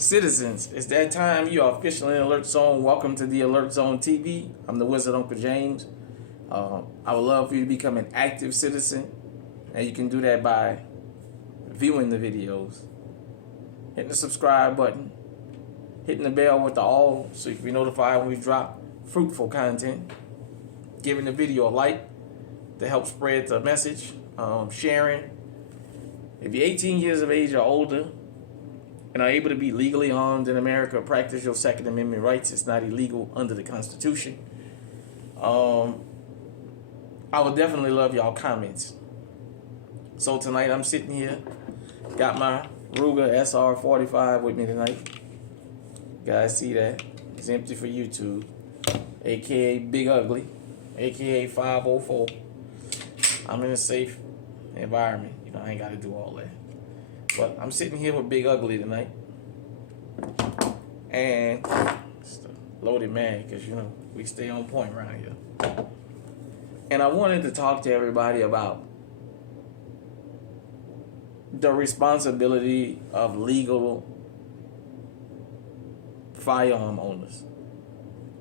Citizens, it's that time. You are officially in Alert Zone. Welcome to the Alert Zone TV. I'm the Wizard Uncle James. I would love for you to become an active citizen, and you can do that by viewing the videos, hitting the subscribe button, hitting the bell with the all so you can be notified when we drop fruitful content, giving the video a like to help spread the message, sharing. If you're 18 years of age or older and are able to be legally armed in America, practice your Second Amendment rights. It's not illegal under the Constitution. I would definitely love y'all comments. So tonight I'm sitting here, got my Ruger SR45 with me tonight. You guys see that? It's empty for YouTube. AKA Big Ugly, AKA 504. I'm in a safe environment. You know, I ain't got to do all that. But I'm sitting here with Big Ugly tonight. And it's a loaded mag because, you know, we stay on point around here. And I wanted to talk to everybody about the responsibility of legal firearm owners.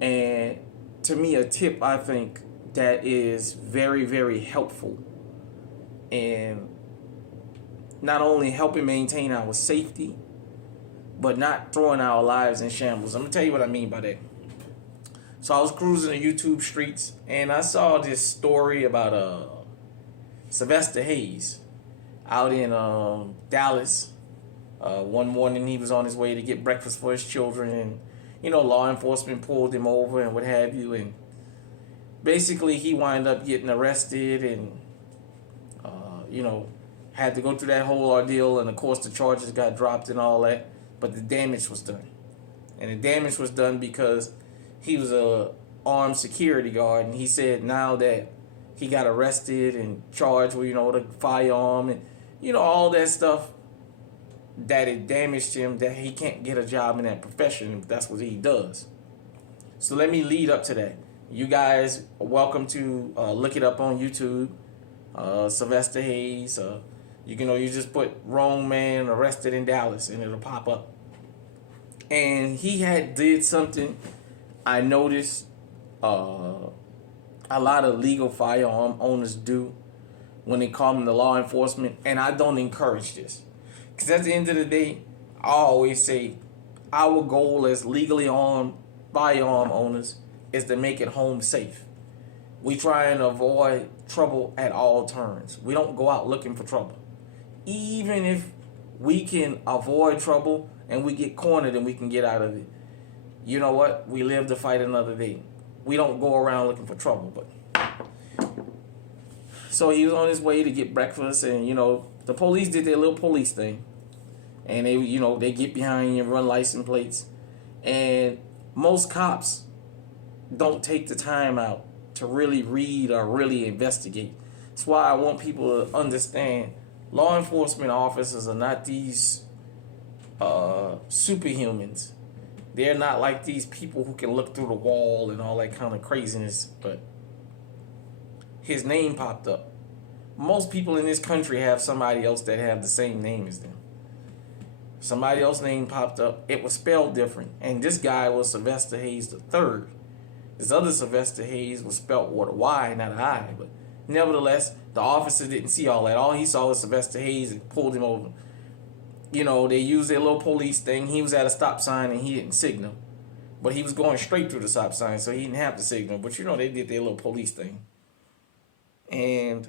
And to me, a tip I think that is very, very helpful in not only helping maintain our safety, but not throwing our lives in shambles. I'm going to tell you what I mean by that. So I was cruising the YouTube streets, and I saw this story about Sylvester Hayes out in Dallas. One morning he was on his way to get breakfast for his children, and, you know, law enforcement pulled him over and what have you, and basically he wound up getting arrested and, you know, had to go through that whole ordeal, and of course the charges got dropped and all that, but the damage was done. And the damage was done because he was a armed security guard, and he said now that he got arrested and charged with, you know, the firearm and, you know, all that stuff, that it damaged him, that he can't get a job in that profession if that's what he does. So let me lead up to that. You guys are welcome to look it up on YouTube, Sylvester Hayes. You just put wrong man arrested in Dallas and it'll pop up. And he had did something I noticed a lot of legal firearm owners do when they come to law enforcement, and I don't encourage this. Because at the end of the day, I always say our goal as legally armed firearm owners is to make it home safe. We try and avoid trouble at all turns. We don't go out looking for trouble. Even if we can avoid trouble and we get cornered and we can get out of it, you know what? We live to fight another day. We don't go around looking for trouble. But so he was on his way to get breakfast, and, you know, the police did their little police thing. And they, you know, they get behind you and run license plates. And most cops don't take the time out to really read or really investigate. That's why I want people to understand law enforcement officers are not these superhumans. They're not like these people who can look through the wall and all that kind of craziness. But his name popped up. Most people in this country have somebody else that have the same name as them. Somebody else's name popped up. It was spelled different. And this guy was Sylvester Hayes III. This other Sylvester Hayes was spelled with a Y, not an I. But nevertheless, the officer didn't see all that. All he saw was Sylvester Hayes and pulled him over. You know, they used their little police thing. He was at a stop sign and he didn't signal. But he was going straight through the stop sign, so he didn't have to signal. But, you know, they did their little police thing. And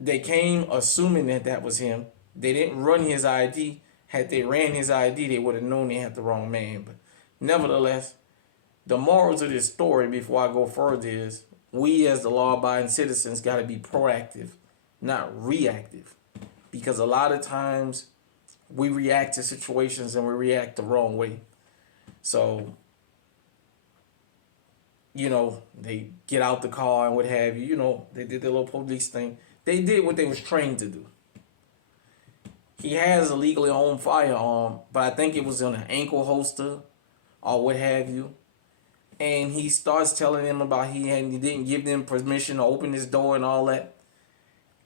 they came assuming that that was him. They didn't run his ID. Had they ran his ID, they would have known they had the wrong man. But nevertheless, the morals of this story, before I go further, is we as the law-abiding citizens got to be proactive, not reactive. Because a lot of times we react to situations and we react the wrong way. So, you know, they get out the car and what have you. You know, they did their little police thing. They did what they was trained to do. He has a legally owned firearm, but I think it was in an ankle holster or what have you. And he starts telling them about he didn't give them permission to open his door and all that.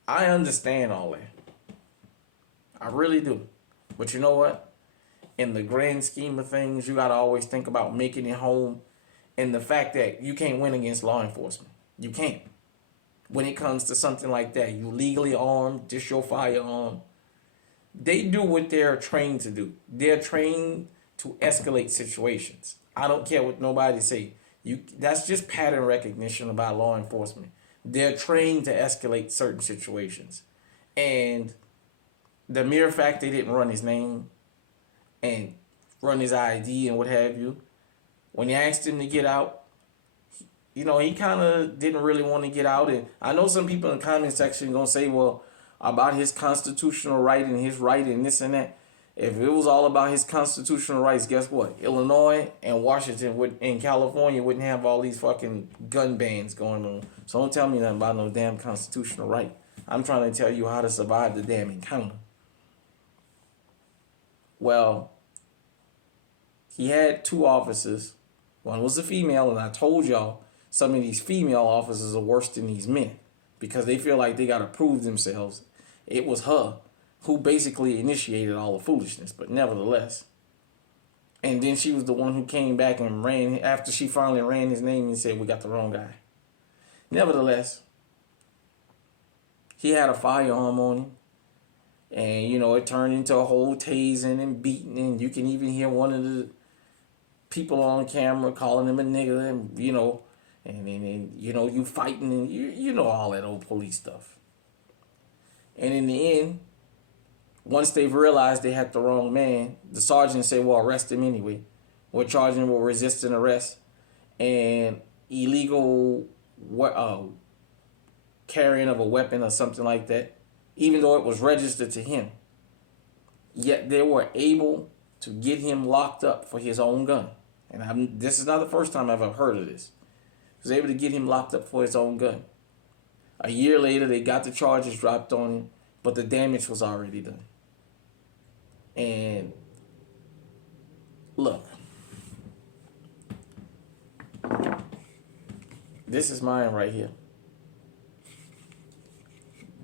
I understand all that. I really do. But you know what? in the grand scheme of things, you got to always think about making it home and the fact that you can't win against law enforcement. You can't. When it comes to something like that, you legally armed, just your firearm. They do what they're trained to do. They're trained to escalate situations. I don't care what nobody say. That's just pattern recognition about law enforcement. They're trained to escalate certain situations. And the mere fact they didn't run his name and run his ID and what have you, when you asked him to get out, he kind of didn't really want to get out. And I know some people in the comment section going to say, well, about his constitutional right and his right and this and that. If it was all about his constitutional rights, guess what? Illinois and Washington and California wouldn't have all these fucking gun bans going on. So don't tell me nothing about no damn constitutional right. I'm trying to tell you how to survive the damn encounter. Well, he had 2 officers. One was a female, and I told y'all some of these female officers are worse than these men because they feel like they got to prove themselves. It was her who basically initiated all the foolishness, but nevertheless. And then she was the one who came back and ran, after she finally ran his name and said, we got the wrong guy. Nevertheless, he had a firearm on him. And, it turned into a whole tasing and beating. And you can even hear one of the people on camera calling him a nigger. And, you fighting and you know all that old police stuff. And in the end, once they've realized they had the wrong man, the sergeant said, well, arrest him anyway. We're charging him with resisting arrest and illegal carrying of a weapon or something like that, even though it was registered to him. Yet they were able to get him locked up for his own gun. And this is not the first time I've ever heard of this. He was able to get him locked up for his own gun. A year later, they got the charges dropped on him, but the damage was already done. And look, this is mine right here.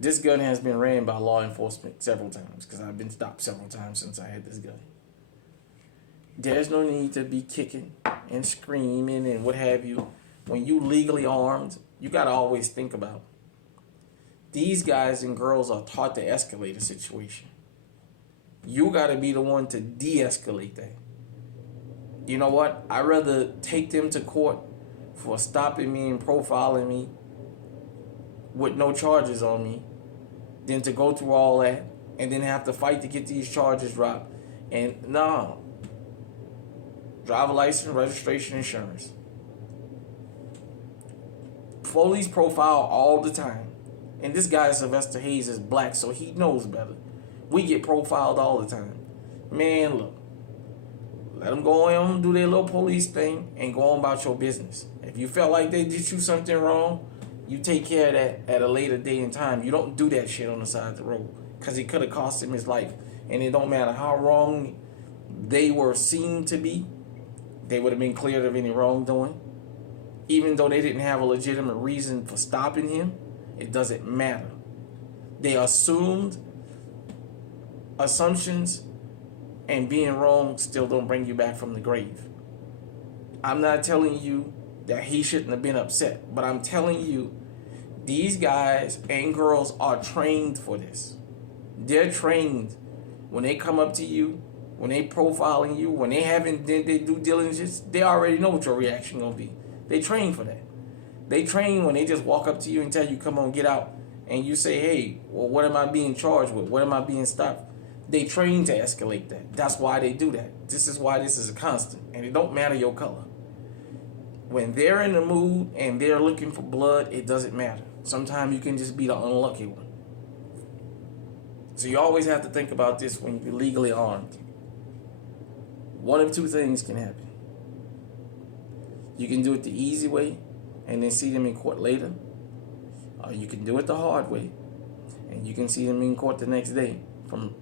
This gun has been ran by law enforcement several times because I've been stopped several times since I had this gun. There's no need to be kicking and screaming and what have you. When you legally armed, you got to always think about these guys and girls are taught to escalate a situation. You got to be the one to de-escalate that. You know what? I'd rather take them to court for stopping me and profiling me with no charges on me than to go through all that and then have to fight to get these charges dropped. And no. Driver license, registration, insurance. Police profile all the time. And this guy, Sylvester Hayes, is black, so he knows better. We get profiled all the time. Man, look. Let them go on and do their little police thing and go on about your business. If you felt like they did you something wrong, you take care of that at a later day and time. You don't do that shit on the side of the road because it could have cost him his life. And it don't matter how wrong they were seen to be, they would have been cleared of any wrongdoing. Even though they didn't have a legitimate reason for stopping him, it doesn't matter. They assumed assumptions, and being wrong still don't bring you back from the grave. I'm not telling you that he shouldn't have been upset, but I'm telling you these guys and girls are trained for this. They're trained when they come up to you, when they profiling you, when they haven't did their due diligence, they already know what your reaction gonna be. They train for that. They train when they just walk up to you and tell you, come on, get out. And you say, hey, well, what am I being charged with? What am I being stopped? They train to escalate that. That's why they do that. This is why this is a constant. And it don't matter your color. When they're in the mood and they're looking for blood, it doesn't matter. Sometimes you can just be the unlucky one. So you always have to think about this when you're legally armed. One of two things can happen. You can do it the easy way and then see them in court later. Or you can do it the hard way and you can see them in court the next day from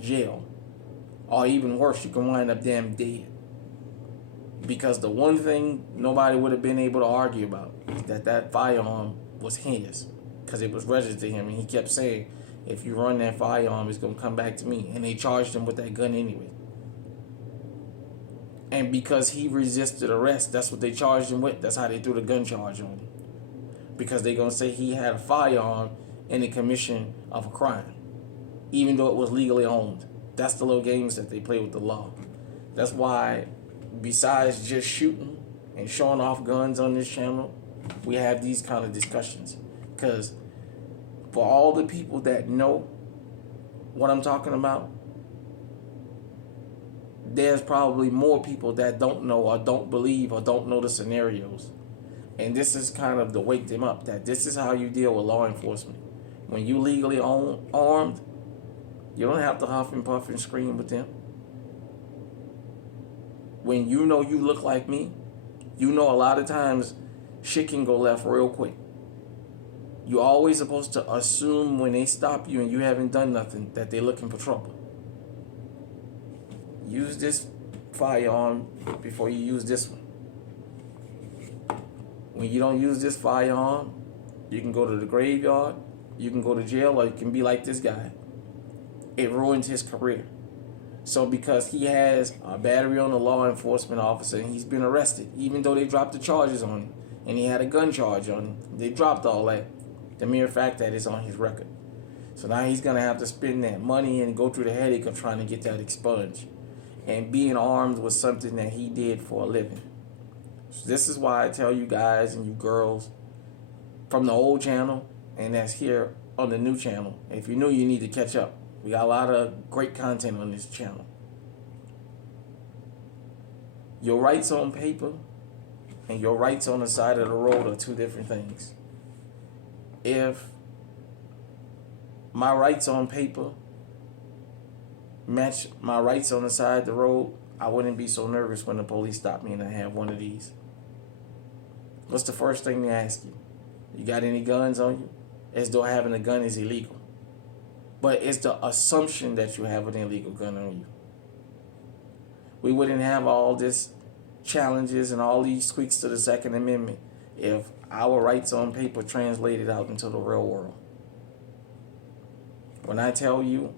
jail. Or even worse, you can wind up damn dead. Because the one thing nobody would have been able to argue about is that firearm was his. Because it was registered to him. And he kept saying, if you run that firearm, it's going to come back to me. And they charged him with that gun anyway. And because he resisted arrest, that's what they charged him with. That's how they threw the gun charge on him. Because they're going to say he had a firearm in the commission of a crime, even though it was legally owned. That's the little games that they play with the law. That's why, besides just shooting and showing off guns on this channel, we have these kind of discussions. Because for all the people that know what I'm talking about, there's probably more people that don't know or don't believe or don't know the scenarios. And this is kind of to wake them up that this is how you deal with law enforcement. When you legally armed, you don't have to huff and puff and scream with them. When you know you look like me, you know a lot of times shit can go left real quick. You're always supposed to assume when they stop you and you haven't done nothing that they're looking for trouble. Use this firearm before you use this one. When you don't use this firearm, you can go to the graveyard, you can go to jail, or you can be like this guy. It ruins his career. So because he has a battery on a law enforcement officer and he's been arrested, even though they dropped the charges on him and he had a gun charge on him, they dropped all that. The mere fact that it's on his record. So now he's going to have to spend that money and go through the headache of trying to get that expunged. And being armed was something that he did for a living. So this is why I tell you guys and you girls from the old channel and that's here on the new channel, if you're new, you need to catch up. We got a lot of great content on this channel. Your rights on paper and your rights on the side of the road are two different things. If my rights on paper match my rights on the side of the road, I wouldn't be so nervous when the police stop me and I have one of these. What's the first thing they ask you? You got any guns on you? As though having a gun is illegal. But it's the assumption that you have an illegal gun on you. We wouldn't have all this challenges and all these tweaks to the Second Amendment if our rights on paper translated out into the real world. When I tell you,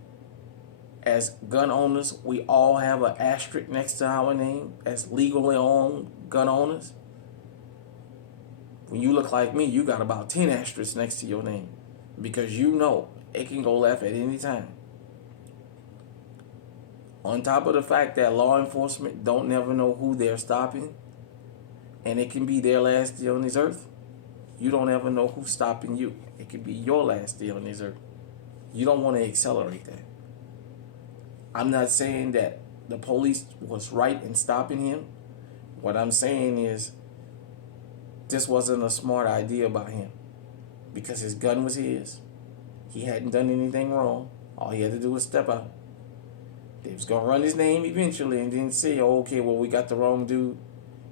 as gun owners, we all have an asterisk next to our name as legally owned gun owners. When you look like me, you got about 10 asterisks next to your name because you know it can go left at any time. On top of the fact that law enforcement don't never know who they're stopping, and it can be their last day on this earth, you don't ever know who's stopping you. It could be your last day on this earth. You don't want to accelerate that. I'm not saying that the police was right in stopping him. What I'm saying is this wasn't a smart idea by him because his gun was his. He hadn't done anything wrong. All he had to do was step out. They was going to run his name eventually and then say, oh, okay, well, we got the wrong dude.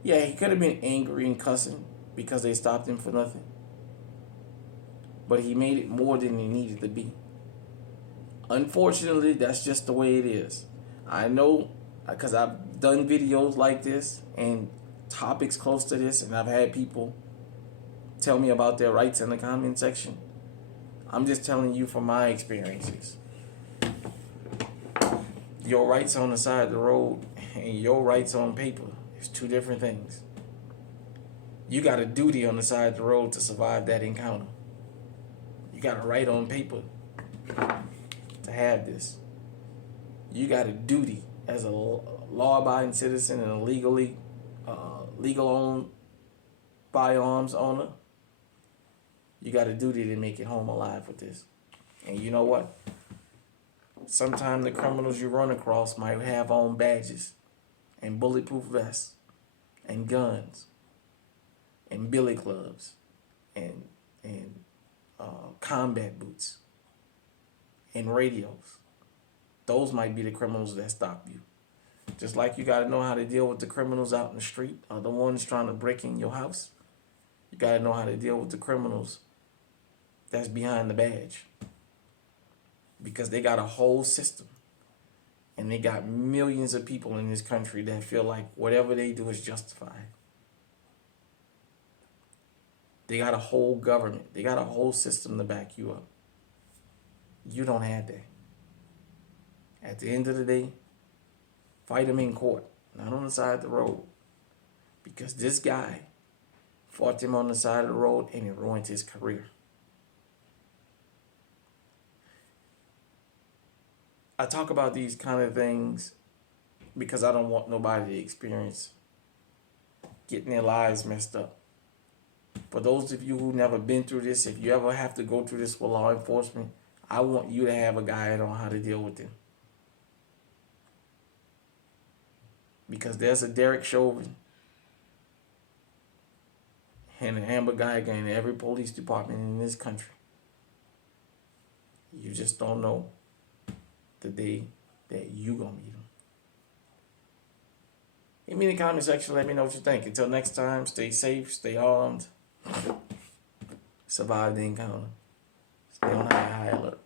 Yeah, he could have been angry and cussing because they stopped him for nothing. But he made it more than he needed to be. Unfortunately, that's just the way it is. I know because I've done videos like this and topics close to this, and I've had people tell me about their rights in the comment section. I'm just telling you from my experiences. Your rights on the side of the road and your rights on paper is two different things. You got a duty on the side of the road to survive that encounter. You got a right on paper to have this. You got a duty as a law-abiding citizen and a legal-owned firearms owner. You got a duty to make it home alive with this. And you know what? Sometimes the criminals you run across might have on badges and bulletproof vests and guns and billy clubs and combat boots and radios. Those might be the criminals that stop you. Just like you got to know how to deal with the criminals out in the street or the ones trying to break in your house. You got to know how to deal with the criminals that's behind the badge. Because they got a whole system. And they got millions of people in this country that feel like whatever they do is justified. They got a whole government. They got a whole system to back you up. You don't have that. At the end of the day, fight them in court. not on the side of the road. Because this guy fought him on the side of the road and it ruined his career. I talk about these kind of things because I don't want nobody to experience getting their lives messed up. For those of you who never been through this, if you ever have to go through this with law enforcement, I want you to have a guide on how to deal with them. Because there's a Derek Chauvin and an Amber Geiger in every police department in this country. You just don't know the day that you gonna meet them. Hit me in the comment section. Let me know what you think. Until next time, stay safe, stay armed, survive the encounter, stay on high alert.